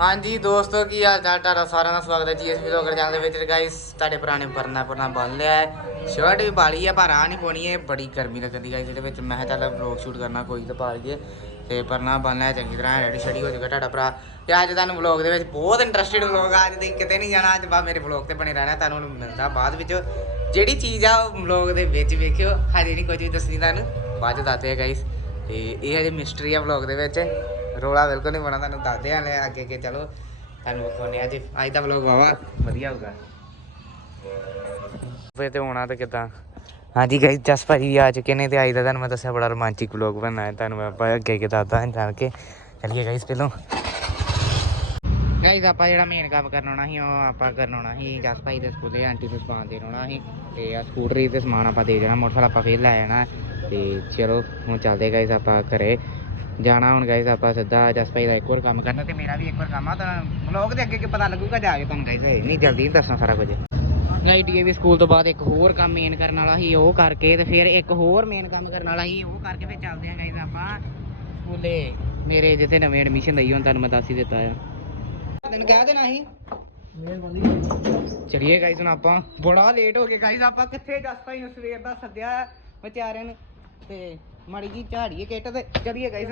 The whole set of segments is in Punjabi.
ਹਾਂਜੀ ਦੋਸਤੋ, ਕੀ ਹਾਲ ਚਾਲ? ਤੁਹਾਡਾ ਸਾਰਿਆਂ ਦਾ ਸਵਾਗਤ ਹੈ ਜੀ ਇਸ ਵੀਡੀਓ ਕਰ ਜਾਂਦੇ ਵਿੱਚ। ਗਾਇਸ ਤੁਹਾਡੇ ਪੁਰਾਣੇ ਪਰਨਾ ਪਰਨਾ ਬੰਨ ਲਿਆ ਹੈ। ਸ਼ਰਟ ਵੀ ਪਾ ਲਈ ਹੈ, ਪਰ ਆ ਨਹੀਂ ਪਾਉਣੀ ਹੈ। ਬੜੀ ਗਰਮੀ ਲੱਗਦੀ ਗਾਇਸ ਇਹਦੇ ਵਿੱਚ ਮੈਂ ਕਿਹਾ ਚੱਲ ਵਲੌਗ ਸ਼ੂਟ ਕਰਨਾ, ਕੋਈ ਤਾਂ ਪਾ ਲਈਏ। ਤੇ ਪਰਨਾ ਬੰਨ ਲਿਆ, ਚੰਗੀ ਤਰ੍ਹਾਂ ਰੈਡੀ ਸ਼ੈਡੀ ਹੋ ਜਾਊਗਾ ਤੁਹਾਡਾ ਭਰਾ। ਤੇ ਅੱਜ ਤੁਹਾਨੂੰ ਵਲੌਗ ਦੇ ਵਿੱਚ ਬਹੁਤ ਇੰਟਰਸਟਿਡ ਵਲੌਗ ਆ। ਅੱਜ ਤੇ ਕਿਤੇ ਨਹੀਂ ਜਾਣਾ, ਅੱਜ ਬਾ ਮੇਰੇ ਵਲੌਗ ਤੇ ਬਣੇ ਰਹਿਣਾ। ਤੁਹਾਨੂੰ ਮਿਲਦਾ ਬਾਅਦ ਵਿੱਚ। ਜਿਹੜੀ ਚੀਜ਼ ਆ, ਉਹ ਵਲੌਗ ਦੇ ਵਿੱਚ ਵੇਖਿਓ। ਹਜੇ ਨਹੀਂ ਕੁਝ ਵੀ ਦੱਸਣੀ ਤੁਹਾਨੂੰ। ਬਾਅਦ ਚ ਦੱਸਦੇ ਆ ਗਾਇਸ ਤੇ ਇਹ ਹਜੇ ਮਿਸਟਰੀ ਆ ਵਲੌਗ ਦੇ ਵਿੱਚ। ਰੋਲਾ ਬਿਲਕੁਲ ਨਹੀਂ ਬਣਾ ਤੁਹਾਨੂੰ ਦੱਸਦੇ ਆ ਲੈ ਅੱਗੇ ਅੱਗੇ ਚਲੋ ਤੁਹਾਨੂੰ ਵਿਖਾਉਂਦੇ ਆ ਅੱਜ। ਅੱਜ ਦਾ ਵਲੌਗ ਵਾਵਾ ਵਧੀਆ ਹੋਊਗਾ। ਵੇ ਤੇ ਹੋਣਾ ਤੇ ਕਿਦਾਂ? ਹਾਂਜੀ ਗਾਇਸ ਜਸ ਭਾਜੀ ਵੀ ਆ ਚੁੱਕੇ ਨੇ ਤੇ ਅੱਜ ਦਾ ਤੁਹਾਨੂੰ ਮੈਂ ਦੱਸਿਆ ਬੜਾ ਰੋਮਾਂਚਿਕ ਵਲੌਗ ਬਣਨਾ ਹੈ ਤੁਹਾਨੂੰ ਮੈਂ ਆਪਾਂ ਅੱਗੇ ਅੱਗੇ ਦੱਸਦਾ ਹਾਂ ਜਾਣ ਕੇ। ਚਲਿਏ ਗਾਇਸ ਪਹਿਲੋਂ। ਗਾਇਸ ਆਪਾਂ ਜਿਹੜਾ ਮੇਨ ਕੰਮ ਕਰਨ ਆਉਣਾ ਸੀ ਉਹ ਆਪਾਂ ਕਰਨ ਆਉਣਾ ਸੀ। ਜਸ ਭਾਈ ਦੇ ਸਕੂਲੇ ਆਂਟੀ ਨੂੰ ਸਮਾਨ ਦੇਣ ਆਉਣਾ ਸੀ। ਤੇ ਆ ਸਕੂਟਰੀ ਤੇ ਸਮਾਨ ਆਪਾਂ ਦੇ ਜਾਣਾ ਮੋਟਰਸਾਈਕਲ ਆਪਾਂ ਫੇਰ ਲੈ ਜਾਣਾ ਤੇ ਚਲੋ ਹੁਣ ਚੱਲਦੇ ਗਾਇਸ ਆਪਾਂ ਘਰੇ। ਜਾਣਾ ਹੁਣ ਗਾਇਸ ਆਪਾਂ ਸਿੱਧਾ ਜਸ ਭਾਈ ਦਾ ਇੱਕ ਹੋਰ ਕੰਮ ਕਰਨਾ ਤੇ ਮੇਰਾ ਵੀ ਇੱਕ ਹੋਰ ਕੰਮ ਆ, ਤਾਂ ਵਲੌਗ ਦੇ ਅੱਗੇ ਅੱਗੇ ਪਤਾ ਲੱਗੂਗਾ ਜਾ ਕੇ ਤੁਹਾਨੂੰ ਗਾਇਸ ਨਹੀਂ ਜਲਦੀ ਨਹੀਂ ਦੱਸਣਾ ਸਾਰਾ ਕੁਝ। ਗਾਈ ਡੀਏਵੀ ਸਕੂਲ ਤੋਂ ਬਾਅਦ ਇੱਕ ਹੋਰ ਕੰਮ ਮੇਨ ਕਰਨ ਵਾਲਾ ਸੀ, ਉਹ ਕਰਕੇ ਤੇ ਫਿਰ ਇੱਕ ਹੋਰ ਮੇਨ ਕੰਮ ਕਰਨ ਵਾਲਾ ਸੀ, ਉਹ ਕਰਕੇ ਫਿਰ ਚੱਲਦੇ ਆਂ ਗਾਇਸ ਆਪਾਂ ਸਕੂਲੇ। ਮੇਰੇ ਜਿੱਥੇ ਨਵੇਂ ਐਡਮਿਸ਼ਨ ਲਈ, ਹੁਣ ਤੁਹਾਨੂੰ ਮੈਂ ਦੱਸ ਹੀ ਦਿੱਤਾ ਆ। ਤੈਨੂੰ ਕਹਿ ਦੇਣਾ ਸੀ? ਚਲਿਏ ਗਾਇਸ ਹੁਣ ਆਪਾਂ ਬੜਾ ਲੇਟ ਹੋ ਗਏ। ਗਾਇਸ ਆਪਾਂ ਕਿੱਥੇ ਜਸ ਭਾਈ ਨੂੰ ਸਵੇਰ ਦਾ ਸੱਦਿਆ ਵਿਚਾਰਿਆਂ ਨੂੰ ਤੇ ਮਾੜੀ ਜੀ ਝਾੜੀਏ ਕਿੱਟ ਤੇ ਚਲਿਏ ਗਾਇਸ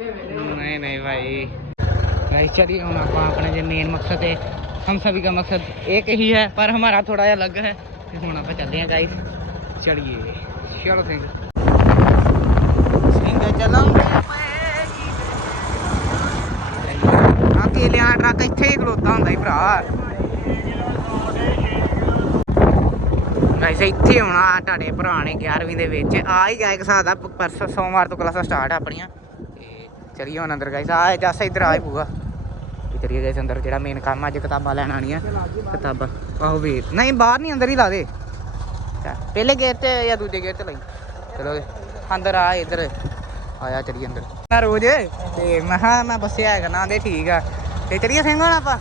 नहीं नहीं भाई भाई चलिए हम आप अपने जो मेन मकसद है हम सभी का मकसद एक ही है पर हमारा थोड़ा अलग है फिर हम आप चलते हैं गाइस चलिए चलो सिंह सिंह चलो ਅਕੇਲੇ ਆ ਟਰੱਕ ਇੱਥੇ ਹੀ ਖਲੋਤਾ ਹੁੰਦਾ ਹੀ ਭਰਾ ਗਾਇਸ ਇੱਥੇ ਆਉਣਾ ਤੁਹਾਡੇ ਭਰਾ ਨੇ 11ਵੀਂ ਦੇ ਵਿੱਚ। ਆ ਹੀ ਗਿਆ ਇੱਕ ਦਾ ਪਰਸੋਂ ਸੋਮਵਾਰ ਤੋਂ ਕਲਾਸਾਂ ਸਟਾਰਟ ਆ ਆਪਣੀਆਂ। ਤੇ ਚਲੀਏ ਹੁਣ ਅੰਦਰ ਗਾਇਸ ਆ ਜੱਸ ਇੱਧਰ ਆ ਹੀ ਪੂਗਾ ਤੇ ਗਾਇਸ ਅੰਦਰ, ਜਿਹੜਾ ਮੇਨ ਕੰਮ ਅੱਜ ਕਿਤਾਬਾਂ ਲੈਣ ਆਣੀਆਂ ਕਿਤਾਬਾਂ। ਆਹੋ ਵੀ ਨਹੀਂ, ਬਾਹਰ ਨਹੀਂ, ਅੰਦਰ ਹੀ ਲਾ ਦੇ। ਪਹਿਲੇ ਗੇਟ ਤੇ ਜਾਂ ਦੂਜੇ ਗੇਟ ਤੇ ਲਈ। ਚਲੋ ਅੰਦਰ ਆ, ਇੱਧਰ। ਆਇਆ ਚਲੀ ਅੰਦਰ। ਮੈਂ ਰੋਜ਼, ਤੇ ਮੈਂ ਹਾਂ ਮੈਂ ਬੱਸਿਆ ਹੈਗਾ ਨਾ ਦੇ ਠੀਕ ਆ। ਤੇ ਚਲੀਏ ਸਿੰਘ ਹੁਣ ਆਪਾਂ?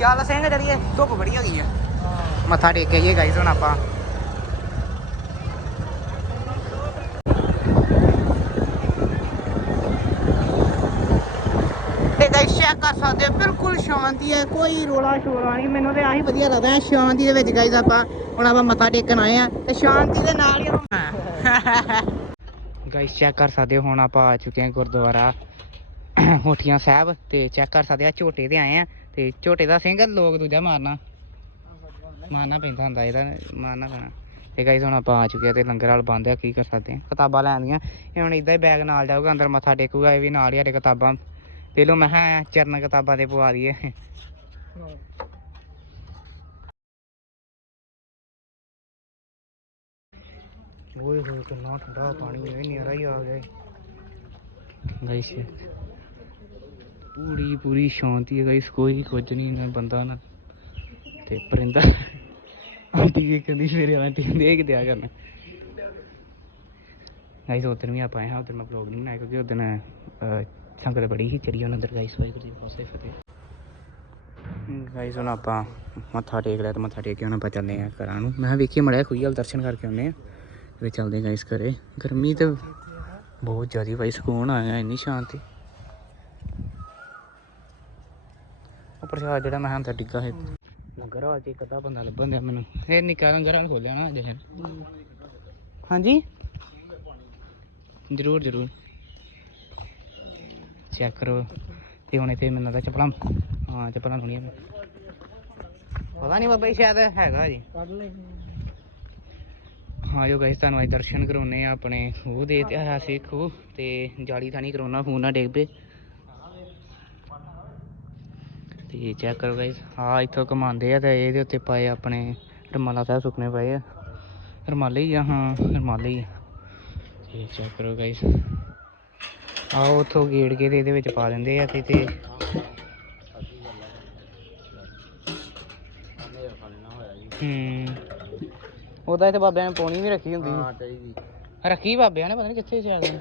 ਚੱਲ ਸਿੰਘ, ਚਲੀਏ। ਧੁੱਪ ਬੜੀ ਹੋ ਗਈ ਆ। ਮੱਥਾ ਟੇਕ ਕੇ ਆਈਏ ਗਾਇਸ ਹੁਣ ਆਪਾਂ। ਚੈੱਕ ਕਰ ਸਕਦੇ ਹੋ ਬਿਲਕੁਲ ਸ਼ਾਂਤੀ ਹੈ ਕੋਈ ਰੋਲਾ ਸ਼ੋਰਾ ਨਹੀਂ ਮੈਨੂੰ ਤੇ ਆਹੀ ਵਧੀਆ ਲੱਗਦਾ ਹੈ ਸ਼ਾਂਤੀ ਦੇ ਵਿੱਚ ਗਾਇਸ ਆਪਾਂ ਹੁਣ ਆਪਾਂ ਮੱਥਾ ਟੇਕਣ ਆਏ ਆ ਤੇ ਸ਼ਾਂਤੀ ਦੇ ਨਾਲ ਹੀ ਆਪਾਂ ਗਾਇਸ ਚੈੱਕ ਕਰ ਸਕਦੇ ਹੋ ਹੁਣ ਆਪਾਂ ਆ ਚੁੱਕੇ ਹਾਂ ਗੁਰਦੁਆਰਾ ਹੋਠੀਆਂ ਸਾਹਿਬ ਤੇ ਚੈੱਕ ਕਰ ਸਕਦੇ ਆ ਝੋਟੇ ਤੇ ਆਏ ਆ ਤੇ ਝੋਟੇ ਦਾ ਸਿੰਘ ਲੋਕ ਦੂਜਾ ਮਾਰਨਾ। ਮਾਰਨਾ ਪੈਂਦਾ ਹੁੰਦਾ, ਇਹਦਾ ਮਾਰਨਾ ਪੈਣਾ। ਤੇ ਗਾਇਸ ਹੁਣ ਆਪਾਂ ਆ ਚੁੱਕੇ ਆ ਤੇ ਲੰਗਰ ਵਾਲ ਬੰਦ ਆ, ਕੀ ਕਰ ਸਕਦੇ ਆ ਕਿਤਾਬਾਂ ਲੈਣ ਦੀਆਂ। ਇਹ ਹੁਣ ਇਦਾਂ ਹੀ ਬੈਗ ਨਾਲ ਜਾਊਗਾ, ਅੰਦਰ ਮੱਥਾ ਟੇਕੂਗਾ, ਇਹ ਵੀ ਨਾਲ ਹੀ ਸਾਡੇ ਕਿਤਾਬਾਂ। ਪਹਿਲੋਂ ਮੈਂ ਕਿਹਾ ਚਰਨ ਕਿਤਾਬਾਂ ਤੇ ਪਵਾ ਦਈਏ। ਓਏ ਹੋਏ, ਕਿੰਨਾ ਠੰਡਾ ਪਾਣੀ ਹੈ ਨਿਆਰਾ ਹੀ ਆ ਗਿਆ ਗਾਇਸ ਪੂਰੀ ਪੂਰੀ ਸ਼ਾਂਤੀ ਹੈ ਗਾਇਸ ਕੋਈ ਕੁਝ ਨਹੀਂ, ਨਾ ਬੰਦਾ, ਨਾ ਤੇ ਪਰਿੰਦਾ। ਆਂਟੀ ਜੀ ਕਹਿੰਦੀ ਮੇਰੇ ਆਂਟੀ ਨੇ ਕਿ ਦਿਆ ਕਰਨਾ। ਗਾਇਸ ਉਧਰ ਵੀ ਆਪਾਂ ਆਏ ਹਾਂ ਉਧਰ ਮੈਂ ਵਲੌਗ ਨਹੀਂ ਬਣਾਇਆ ਕਿਉਂਕਿ ਉਧਰ ਸੰਗਤ ਬੜੀ ਹੀ ਚੜੀ ਉਹਨਾਂ ਅੰਦਰ ਗਾਇਸ ਵਾਹਿਗੁਰੂ ਜੀ ਬਹੁਤ ਫਤਿਹ। ਗਾਇਸ ਹੁਣ ਆਪਾਂ ਮੱਥਾ ਟੇਕ ਲਿਆ ਤੇ ਮੱਥਾ ਟੇਕ ਕੇ ਹੁਣ ਆਪਾਂ ਚੱਲਦੇ ਆ ਘਰਾਂ ਨੂੰ। ਮੈਂ ਕਿਹਾ ਵੇਖੀਏ ਮੜਿਆ ਖੁਈ ਵਾਲ ਦਰਸ਼ਨ ਕਰਕੇ ਆਉਂਦੇ ਆ ਤੇ ਚੱਲਦੇ ਗਾਇਸ ਘਰੇ। ਗਰਮੀ ਤੇ ਬਹੁਤ ਜ਼ਿਆਦਾ ਭਾਈ, ਸਕੂਨ ਆਇਆ, ਇੰਨੀ ਸ਼ਾਂਤੀ। ਉਹ ਪ੍ਰਸ਼ਾਦ ਜਿਹੜਾ ਮੈਂ ਅੰਦਰ ਡਿੱਗਾ ਹੈ ਲੰਗਰ ਹਾਲ ਚ ਇੱਕ ਅੱਧਾ ਬੰਦਾ ਲੱਭਣ ਦਿਆ ਮੈਨੂੰ। ਇਹ ਨਿੱਕਾ ਲੰਗਰ ਹਾਲ ਖੋਲਿਆ ਨਾ ਅਜੇ। ਹਾਂਜੀ? ਜ਼ਰੂਰ ਜ਼ਰੂਰ। ਚੈੱਕ ਕਰੋ। ਤੇ ਹੁਣ ਇੱਥੇ ਮੈਨੂੰ ਲੱਗਦਾ ਚੱਪਲਾਂ ਹਾਂ ਚੱਪਲਾਂ ਥੋੜੀਆਂ ਪਤਾ ਨਹੀਂ ਬਾਬਾ ਜੀ ਸ਼ਾਇਦ ਹੈਗਾ ਜੀ। ਹਾਂ ਜੋ ਗਾਇਸ ਤੁਹਾਨੂੰ ਅੱਜ ਦਰਸ਼ਨ ਕਰਾਉਨੇ ਆ ਆਪਣੇ। ਉਹ ਦੇ ਇਤਿਹਾਸਿਕ ਖੂਹ ਤੇ ਜਾਲੀ ਥਾਣੀ ਕਰਾਉਣਾ ਫੋਨ ਨਾ ਡਿੱਗ ਪਏ। ਤੇ ਚੈੱਕ ਕਰੋ ਗਾਇਸ ਆ ਇੱਥੋਂ ਕਮਾਉਂਦੇ ਆ ਤੇ ਇਹਦੇ ਉੱਤੇ ਪਾਏ ਆਪਣੇ ਰਮਾਲਾ ਸਾਹਿਬ ਸੁੱਕਨੇ ਪਏ ਆ। ਰਮਾਲੇ ਹੀ ਆ ਹਾਂ ਰਮਾਲੇ ਹੀ ਆ। ਤੇ ਚੈੱਕ ਕਰੋ ਗਾਇਸ ਆਓ ਉੱਥੋਂ ਗੇੜ ਕੇ ਤੇ ਇਹਦੇ ਵਿੱਚ ਪਾ ਦਿੰਦੇ ਆ ਤੇ ਤੇ ਹੂੰ। ਉਹਦਾ ਇੱਥੇ ਬਾਬਿਆਂ ਨੇ ਪੌਣੀ ਵੀ ਰੱਖੀ ਹੁੰਦੀ। ਹਾਂ ਚਾਹੀਦੀ। ਰੱਖੀ ਬਾਬਿਆਂ ਨੇ ਪਤਾ ਨਹੀਂ ਕਿੱਥੇ ਸੀ ਆ ਗਏ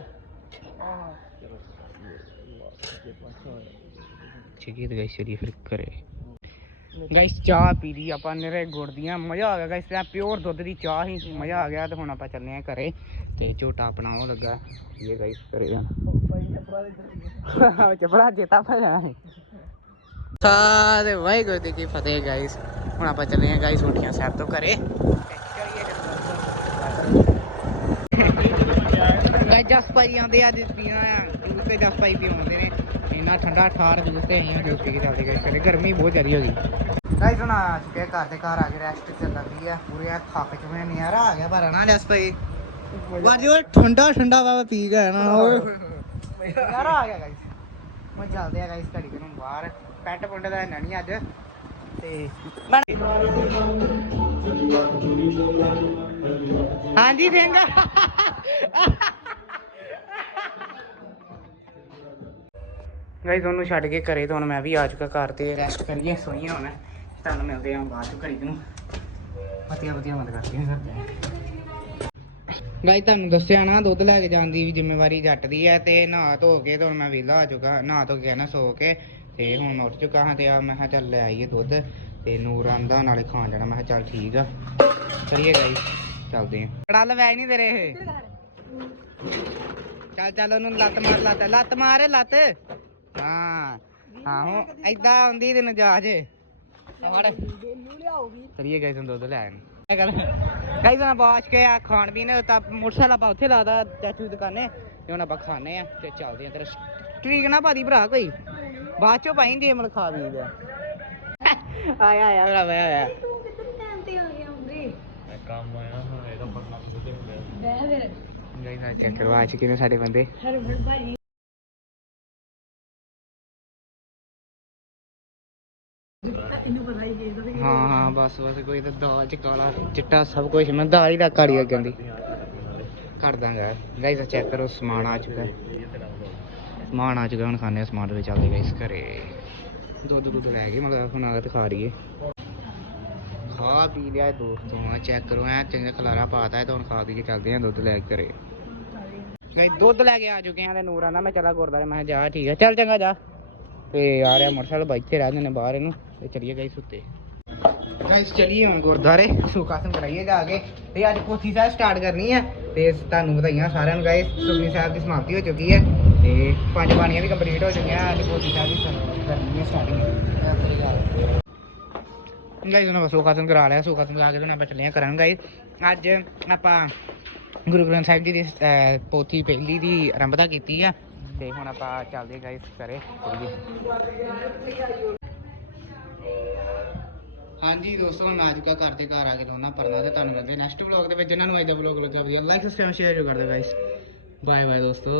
ਚੀਕੀ ਤੇ ਗਾਇਸ ਚਲੀ ਫਿਰ ਕਰੇ। ਗਾਇਸ ਚਾਹ ਪੀ ਲਈ ਆਪਾਂ, ਨਰੇ ਗੁੜ ਦੀਆਂ, ਮਜ਼ਾ ਆ ਗਿਆ ਗਾਇਸ ਤੇ ਪਿਓਰ ਦੁੱਧ ਦੀ ਚਾਹ ਹੀ ਮਜ਼ਾ ਆ ਗਿਆ ਤੇ ਹੁਣ ਆਪਾਂ ਚੱਲੇ ਆ ਘਰੇ। ਤੇ ਝੋਟਾ ਆਪਣਾ ਉਹ ਲੱਗਾ, ਇਹ ਗਾਇਸ ਕਰੇ ਜਾਣਾ ਚੱਪੜਾ ਚੇਤਾ ਭਜਾ ਸਾਰੇ ਵਾਹਿਗੁਰੂ ਜੀ ਕੀ ਫਤਿਹ ਗਾਇਸ ਹੁਣ ਆਪਾਂ ਚੱਲੇ ਆ ਗਾਇਸ ਉਠੀਆਂ ਸੈਰ ਤੋਂ ਘਰੇ। ਗਾਇਸ ਜਸ ਭਾਈ ਆਂਦੇ ਅੱਜ ਪੀਣਾ ਆ ਜੂਸ ਤੇ ਜਸ ਭਾਈ ਪੀਉਂਦੇ ਨੇ। ਇੰਨਾ ਠੰਡਾ ਠਾਰ ਜੂਸ ਤੇ ਆਈਆਂ ਜੂਸ ਪੀ ਕੇ ਚੱਲਦੇ ਗਏ ਘਰੇ ਗਰਮੀ ਬਹੁਤ ਜ਼ਿਆਦੀ ਹੋ ਗਈ। ਗਾਇਸ ਹੁਣ ਆ ਚੁੱਕੇ ਘਰ ਦੇ ਘਰ ਆ ਕੇ ਰੈਸਟ ਚੱਲਦੀ ਆ। ਪੂਰੇ ਆ ਥੱਕ ਚੁੱਕੇ ਨੇ ਯਾਰ ਆ ਗਿਆ ਪਰ ਨਾ ਜਸ ਭਾਈ। ਵਾਜੀ ਉਹ ਠੰਡਾ ਠੰਡਾ ਵਾ ਪੀ ਗਿਆ ਨਾ ਓਏ। ਯਾਰ ਆ ਗਿਆ ਗਾਇਸ ਮੈਂ ਚੱਲਦੇ ਆ ਗਾਇਸ ਘੜੀ ਨੂੰ ਬਾਹਰ। ਪੈਂਟ ਪੁੰਡ ਦਾ ਨਹੀਂ ਅੱਜ। ਤੇ ਹਾਂਜੀ ਸਿੰਘ। ਗਾਇਸ ਉਹਨੂੰ ਛੱਡ ਕੇ ਘਰੇ ਤਾਂ ਹੁਣ ਮੈਂ ਵੀ ਆ ਚੁੱਕਾ ਘਰ ਤੇ ਰੈਸਟ ਕਰੀਏ, ਸੋਈਏ ਹੁਣ ਤੁਹਾਨੂੰ ਮਿਲਦੇ ਆ ਬਾਅਦ ਚ ਘੜੀ ਨੂੰ। ਪਤੀਆਂ ਪਤੀਆਂ ਬੰਦ ਕਰਤੀਆਂ ਸਰ। ਗਾਈ ਤੁਹਾਨੂੰ ਦੱਸਿਆ ਨਾ, ਦੁੱਧ ਲੈ ਕੇ ਜਾਣ ਦੀ ਵੀ ਜ਼ਿੰਮੇਵਾਰੀ ਜੱਟ ਦੀ ਹੈ ਤੇ ਨਹਾ ਧੋ ਕੇ ਤੇ ਹੁਣ ਮੈਂ ਵਿਹਲਾ ਆ ਚੁੱਕਾ। ਨਹਾ ਧੋ ਕੇ ਨਾ ਸੋ ਕੇ ਤੇ ਹੁਣ ਉੱਠ ਚੁੱਕਾ ਹਾਂ ਤੇ ਆ ਮੈਂ ਕਿਹਾ ਚੱਲ ਲੈ ਆਈਏ ਦੁੱਧ ਤੇ ਨੂਰ ਆਂਦਾ, ਨਾਲੇ ਖਾਣ ਜਾਣਾ। ਮੈਂ ਕਿਹਾ ਚੱਲ ਠੀਕ ਆ। ਚਲਿਏ ਗਾਈ ਚੱਲਦੇ ਆ ਕੜਲ ਵੈ ਨਹੀਂ ਤੇਰੇ ਇਹ। ਚੱਲ ਚੱਲ ਉਹਨੂੰ ਲੱਤ ਮਾਰ, ਲੱਤ ਲੱਤ ਮਾਰ, ਲੱਤ। ਹਾਂ। ਆਹੋ ਐਦਾਂ ਆਉਂਦੀ ਤੈਨੂੰ ਜਾਜ ਫੜ। ਚਲਿਏ ਗਾਈ ਤੁਹਾਨੂੰ ਦੁੱਧ ਲੈ ਆਣ ਗਾਈ ਤਾਂ ਬਾਸ਼ ਕੇ ਆ ਖਾਣ ਪੀਣ ਤਾਂ ਮੋਟਰਸਾਈਕਲ ਆਪਾਂ ਉੱਥੇ ਲਾਦਾ ਚਾਚੂ ਦੀ ਦੁਕਾਨੇ। ਤੇ ਹੁਣ ਆਪਾਂ ਖਾਣੇ ਆ ਤੇ ਚੱਲਦੇ ਆ। ਤੇਰੇ ਠੀਕ ਨਾ ਭਾਦੀ ਭਰਾ ਕੋਈ। ਬਾਅਦ ਚੋਂ ਪਾਈ ਜੇ ਮਲ ਖਾ ਵੀ ਲਿਆ ਆਇਆ ਆਇਆ ਭਰਾ ਆਇਆ ਤੂੰ ਕਿੱਥੇ ਟਾਈਮ ਤੇ ਆ ਗਿਆ ਉਮਰੇ? ਮੈਂ ਕੰਮ ਆਇਆ ਹਾਂ ਇਹਦਾ ਪੜਨਾ ਕਿਤੇ ਹੁੰਦਾ ਬਹਿ ਫਿਰ। ਗਾਈ ਨਾ ਚੈੱਕ ਕਰਵਾ ਚੁੱਕੇ ਨੇ ਸਾਡੇ ਬੰਦੇ? ਹਰਮਨ ਭਾਈ ਇਹਨੂੰ ਪਤਾ ਹੀ, ਹੈ ਇਹਦਾ ਹਾਂ ਹਾਂ ਬਸ ਬਸ, ਕੋਈ ਤਾਂ ਦਾਲ ਚ ਕਾਲਾ ਚਿੱਟਾ ਸਭ ਕੁਝ ਮੈਂ ਦਾਲ ਹੀ ਦਾ ਕਾਲੀ ਅੱਗਾਂ ਦੀ ਕਰ ਦਾਂਗਾ। ਗਾਈਸ ਚੈੱਕ ਕਰੋ, ਸਮਾਨ ਆ ਚੁੱਕਾ ਹੈ। ਸਮਾਨ ਆ ਚੁੱਕਾ, ਹੁਣ ਖਾਣੇ ਸਮਾਨ ਵਿੱਚ ਚੱਲਦੇ ਗਾਈਸ ਘਰੇ। ਦੁੱਧ ਦੁੱਧ ਲੈ ਗਏ ਮਤਲਬ ਹੁਣ ਆ ਤੇ ਖਾ ਰਹੀਏ ਖਾ ਪੀ ਲਿਆ ਦੋਸਤੋ ਆ ਚੈੱਕ ਕਰੋ, ਐ ਚੰਗਾ ਖਲਾਰਾ ਪਾਤਾ ਹੈ ਤਾਂ ਹੁਣ ਖਾ ਪੀ ਕੇ ਚੱਲਦੇ ਆ ਦੁੱਧ ਲੈ ਕੇ ਘਰੇ। ਗਾਈ ਦੁੱਧ ਲੈ ਕੇ ਆ ਚੁੱਕੇ ਆ ਤੇ ਨੂਰਾਂ ਦਾ ਮੈਂ ਚਲਾ ਗੁਰਦਾਰੇ ਮੈਂ ਕਿਹਾ ਜਾ, ਠੀਕ ਹੈ ਚੱਲ ਚੰਗਾ ਜਾ। ਤੇ ਆ ਰਿਹਾ ਮੋਟਰਸਾਈਕਲ ਬਾਈਕ ਤੇ ਰਹਿ ਜਾਂਦੇ ਨੇ ਬਾਹਰ ਇਹਨੂੰ, ਤੇ ਚਲੀਏ ਗਾਈ ਸੁੱਤੇ ਗਾਈਸ ਚਲੀਏ ਹੁਣ ਗੁਰਦਾਰੇ ਸੁਖਾਸਨ ਕਰਾਈਏ ਜਾ ਕੇ। ਤੇ ਅੱਜ ਪੋਥੀ ਸਾਹਿਬ ਸਟਾਰਟ ਕਰਨੀ ਹੈ ਤੇ ਤੁਹਾਨੂੰ ਵਧਾਈਆਂ ਸਾਰਿਆਂ ਨੂੰ ਗਾਈਸ ਸੁਖਨੀ ਸਾਹਿਬ ਦੀ ਸਮਾਪਤੀ ਹੋ ਚੁੱਕੀ ਹੈ ਤੇ ਪੰਜ ਬਾਣੀਆਂ ਵੀ ਕੰਪਲੀਟ ਹੋ ਚੁੱਕੀਆਂ, ਅੱਜ ਪੋਥੀ ਸਾਹਿਬ ਦੀ ਕਰਨੀ ਹੈ ਸਟਾਰਟਿੰਗ ਗਾਈਸ ਉਹਨਾਂ ਬਸ ਸੁਖਾਸਨ ਕਰਾ ਲਿਆ ਸੁਖਾਸਨ ਕਰਾ ਕੇ ਤੇ ਹੁਣ ਆਪਾਂ ਚੱਲੇ ਆ ਕਰਨ ਗਾਈਸ ਅੱਜ ਆਪਾਂ ਗੁਰੂ ਗ੍ਰੰਥ ਸਾਹਿਬ ਜੀ ਦੀ ਪੋਥੀ ਪਹਿਲੀ ਦੀ ਆਰੰਭਤਾ ਕੀਤੀ ਆ ਤੇ ਹੁਣ ਆਪਾਂ ਚੱਲਦੇ ਗਾਈਸ ਕਰੇ ਹਾਂਜੀ ਦੋਸਤੋ ਹੁਣ ਅੱਜ ਦਾ ਘਰ ਦੇ ਘਰ ਆ ਕੇ ਲਾਉਣਾ ਪਰਨਾ ਤੇ ਤੁਹਾਨੂੰ ਮਿਲਦੇ ਨੈਕਸਟ ਵਲੌਗ ਦੇ ਵਿੱਚ। ਇਹਨਾਂ ਨੂੰ ਅੱਜ ਦਾ ਵਲੌਗ ਲੱਗਾ ਵਧੀਆ ਲਾਈਕ ਸਬਸਕ੍ਰਾਈਬ ਸ਼ੇਅਰ ਕਰ ਦਿਓ ਗਾਈਸ ਬਾਏ ਬਾਏ ਦੋਸਤੋ।